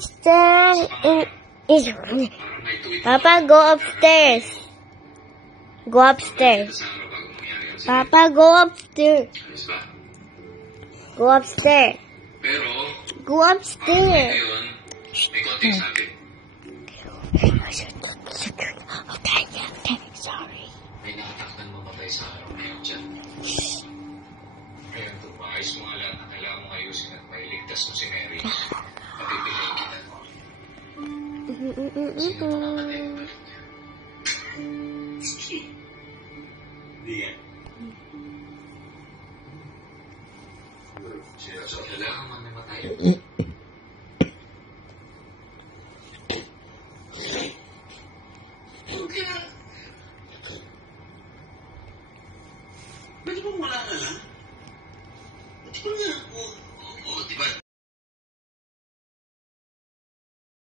stand is Papa, go upstairs. Go upstairs. Papa, go upstairs. Go upstairs. Go upstairs. Okay, sorry. May nakatakdang mamatay sa araw na yun dyan. Kaya ito, maayos mo nga lahat na kailangan mong ayusin at mailigtas mo si Mary. Papipiliin kita. Sino makamatay ang balik niya? Diyan. So, kailangan man mamatay.